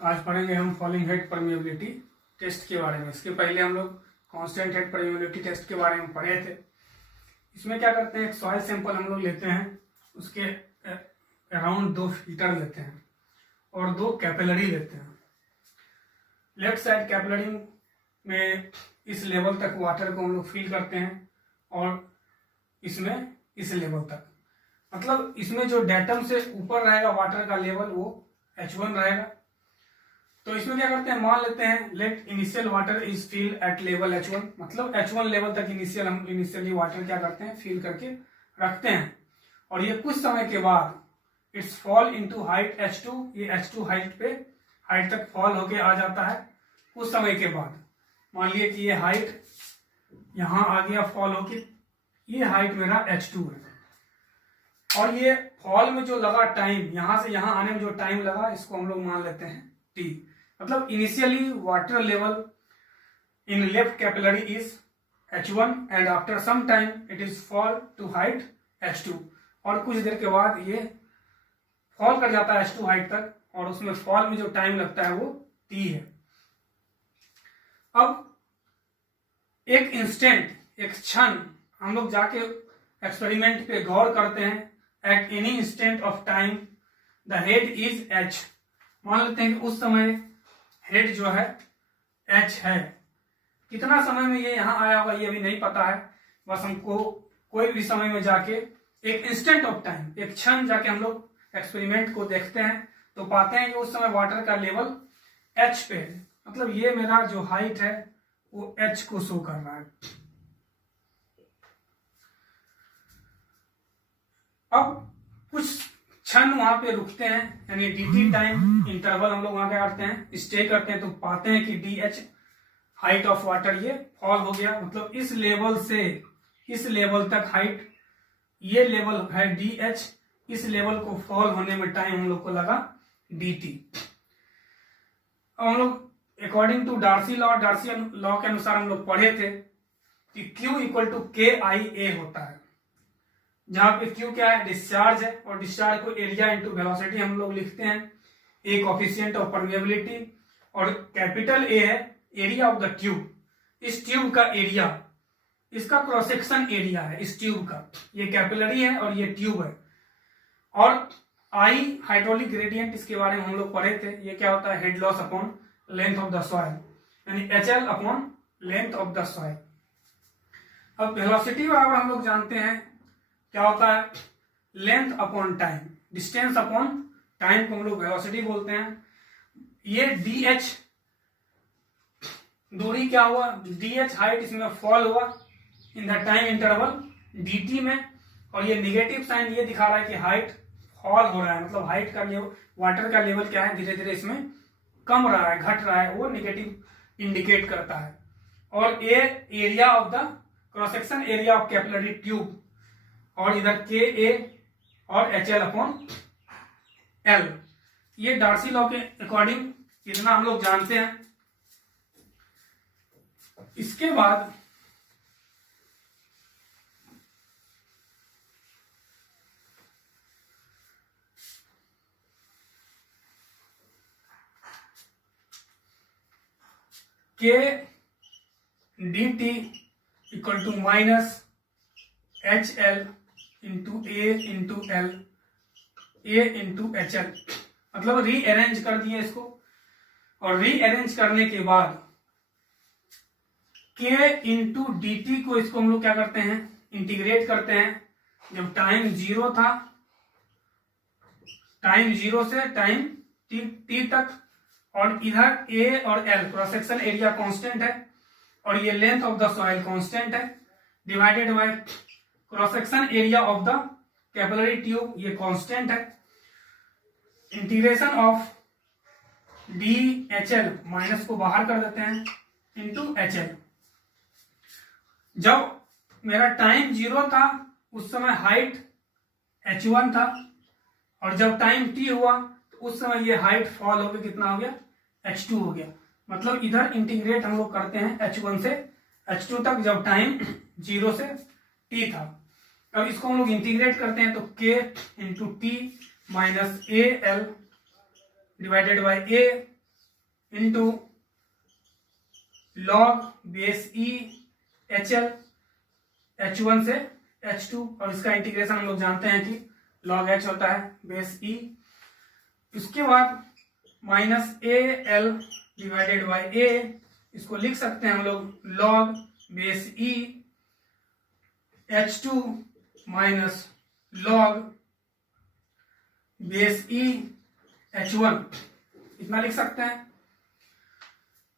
आज पढ़ेंगे हम फॉलिंग हेड परमिएबिलिटी टेस्ट के बारे में। इसके पहले हम लोग कांस्टेंट हेड परमिएबिलिटी टेस्ट के बारे में पढ़े थे। इसमें क्या करते हैं, एक सॉइल सैंपल हम लोग लेते हैं, उसके अराउंड 2 फिल्टर लेते हैं और 2 कैपिलरी लेते हैं। लेफ्ट साइड कैपिलरी में इस लेवल तक वाटर को हम लोग फिल करते हैं और इसमें इस लेवल तक, मतलब इसमें जो डेटम से ऊपर रहेगा वाटर का लेवल वो H1 रहेगा। तो इसमें क्या करते हैं, मान लेते हैं let initial water is fill at level H1, मतलब H1 लेवल तक हम इनिशियली वाटर क्या करते हैं, फिल करके रखते हैं और ये कुछ समय के बाद it's fall into height H2, ये H2 हाइट तक फॉल होके आ जाता है। कुछ समय के बाद मान लिए कि ये हाइट यहां आ गया फॉल होके, ये हाइट मेरा H2 है और ये फॉल में जो लगा टाइम, यहां से यहां आने में जो टाइम लगा, इसको हम लोग मान लेते हैं T। मतलब initially water level in left capillary is H1 and after some time it is fall to height H2, और कुछ देर के बाद ये फॉल कर जाता है H2 हाइट तक और उसमें फॉल में जो टाइम लगता है वो T है। अब एक इंस्टेंट, एक क्षण हम लोग जाके एक्सपेरिमेंट पे गौर करते हैं। At any instant of time the head is H, मान लेते हैं कि उस समय हेड जो है H है। कितना समय में ये यहां आया होगा ये अभी नहीं पता है, बस हमको कोई भी समय में जाके एक इंस्टेंट ऑफ टाइम, एक क्षण जाके हम लोग एक्सपेरिमेंट को देखते हैं तो पाते हैं कि उस समय वाटर का लेवल H पे है, मतलब ये मेरा जो हाइट है वो H को शो कर रहा है। अब कुछ क्षण वहां पे रुकते हैं, यानी dt टाइम इंटरवल हम लोग वहां क्या करते हैं, स्टे करते हैं, तो पाते हैं कि dH हाइट ऑफ वाटर ये फॉल हो गया, मतलब इस लेवल से इस लेवल तक हाइट, ये लेवल है dH, इस लेवल को फॉल होने में टाइम हम लोग को लगा dt। अब हम लोग अकॉर्डिंग टू डार्सी लॉ के अनुसार हम लोग पढ़े थे कि Q इक्वल टू KIA होता है, जहां पे Q क्या है, डिस्चार्ज है, और डिस्चार्ज को एरिया इंटू वेलोसिटी हम लोग लिखते हैं, ए कोफिशिएंट ऑफ परमिएबिलिटी, और कैपिटल A है एरिया ऑफ द ट्यूब, इस ट्यूब का एरिया, इसका क्रॉस सेक्शन एरिया है इस ट्यूब का, ये कैपिलरी है और ये ट्यूब है। और I हाइड्रोलिक ग्रेडियंट, इसके बारे में हम लोग पढ़े थे, ये क्या होता है, head loss upon length of the soil, यानी HL upon length of the soil. अब वेलोसिटी बराबर हम लोग जानते हैं क्या होता है, length upon time, distance upon time को हम लोग वेलोसिटी बोलते हैं। ये dH दूरी क्या हुआ, dH हाइट इसमें फॉल हुआ in the time interval dt में, और ये निगेटिव साइन ये दिखा रहा है कि हाइट फॉल हो रहा है, मतलब हाइट का लेवल, वाटर का लेवल क्या है, धीरे धीरे इसमें कम रहा है, घट रहा है, वो निगेटिव इंडिकेट करता है। और A area of the cross section area of capillary tube, और इधर KA और HL अपॉन L। ये डार्सी लॉ के अकॉर्डिंग इतना हम लोग जानते हैं। इसके बाद K dt equal to minus HL into A into L, A into HL, मतलब रीअरेंज कर दिए इसको, और रीअरेंज करने के बाद K इंटू dt को, इसको हम लोग क्या करते हैं, इंटीग्रेट करते हैं। जब टाइम 0 था, टाइम 0 से टाइम t तक, और इधर A और L cross section area constant है और ये length of the soil constant है, divided by cross section area of the capillary tube, ये कांस्टेंट है। इंटीग्रेशन ऑफ DHL, माइनस को बाहर कर देते हैं, इंटू HL। जब मेरा टाइम 0 था उस समय हाइट H1 था, और जब टाइम T हुआ तो उस समय ये हाइट फॉल होकर कितना हो गया, H2 हो गया। मतलब इधर इंटीग्रेट हम लोग करते हैं H1 से H2 तक, जब टाइम 0 से T था। अब इसको हम लोग इंटीग्रेट करते हैं तो K into T minus AL divided by A into log base E HL H1 से H2, और इसका इंटीग्रेशन हम लोग जानते हैं कि log H होता है बेस E। उसके बाद minus AL divided by A, इसको लिख सकते हैं हम लोग log base E H2 minus log base E H1, इतना लिख सकते हैं।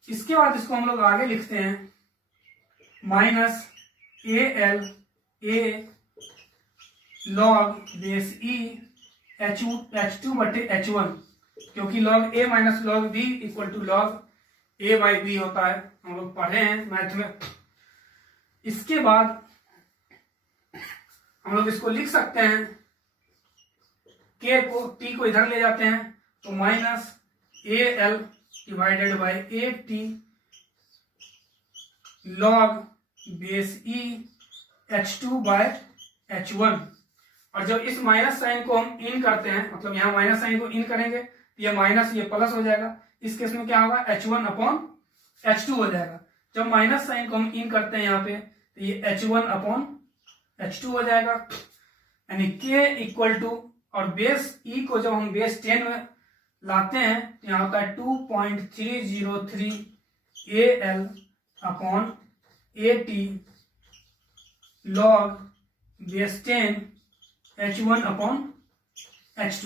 इसके बाद इसको हम लोग आगे लिखते हैं minus AL A log base E H2 बटे H1, क्योंकि log A minus log B equal to log A by B होता है, हम लोग पढ़े हैं मैथ में। इसके बाद हम लोग इसको लिख सकते हैं, K को T को इधर ले जाते हैं तो minus AL divided by AT log base E H2 by H1। और जब इस माइनस साइन को हम इन करते हैं, मतलब यहाँ माइनस साइन को इन करेंगे तो ये माइनस ये प्लस हो जाएगा। इस केस में क्या होगा, H1 अपॉन H2 हो जाएगा। जब माइनस साइन को हम इन करते हैं यहाँ पे तो ये H1 अपॉन H2 हो जाएगा, यानी K इक्वल टू, और बेस E को जब हम बेस 10 में लाते हैं तो यहाँ होता है 2.303 AL upon AT log base 10 H1 upon H2।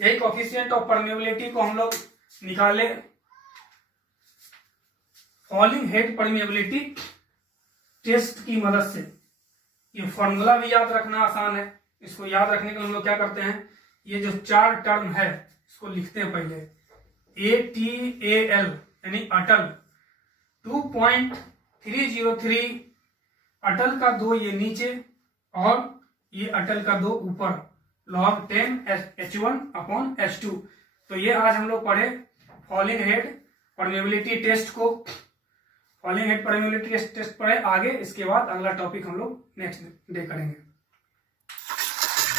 यही कोफिशिएंट ऑफ परमेबिलिटी को हम लोग निकाले फॉलिंग हेड परमेबिलिटी टेस्ट की मदद से। ये फॉर्मूला भी याद रखना आसान है। इसको याद रखने के लिए हम लोग क्या करते हैं, ये जो चार टर्म है इसको लिखते हैं पहले। ATAL यानी अटल 2.303, अटल का 2 ये नीचे और ये अटल का 2 ऊपर, log 10 H1 अपॉन H2। तो ये आज हम लोग पढ़े फॉलिंग हेड परमेबिलिटी टेस्ट को, फॉलिंग हेड परमेबिलिटी टेस्ट पढ़े। आगे इसके बाद अगला टॉपिक हम लोग नेक्स्ट डे करेंगे।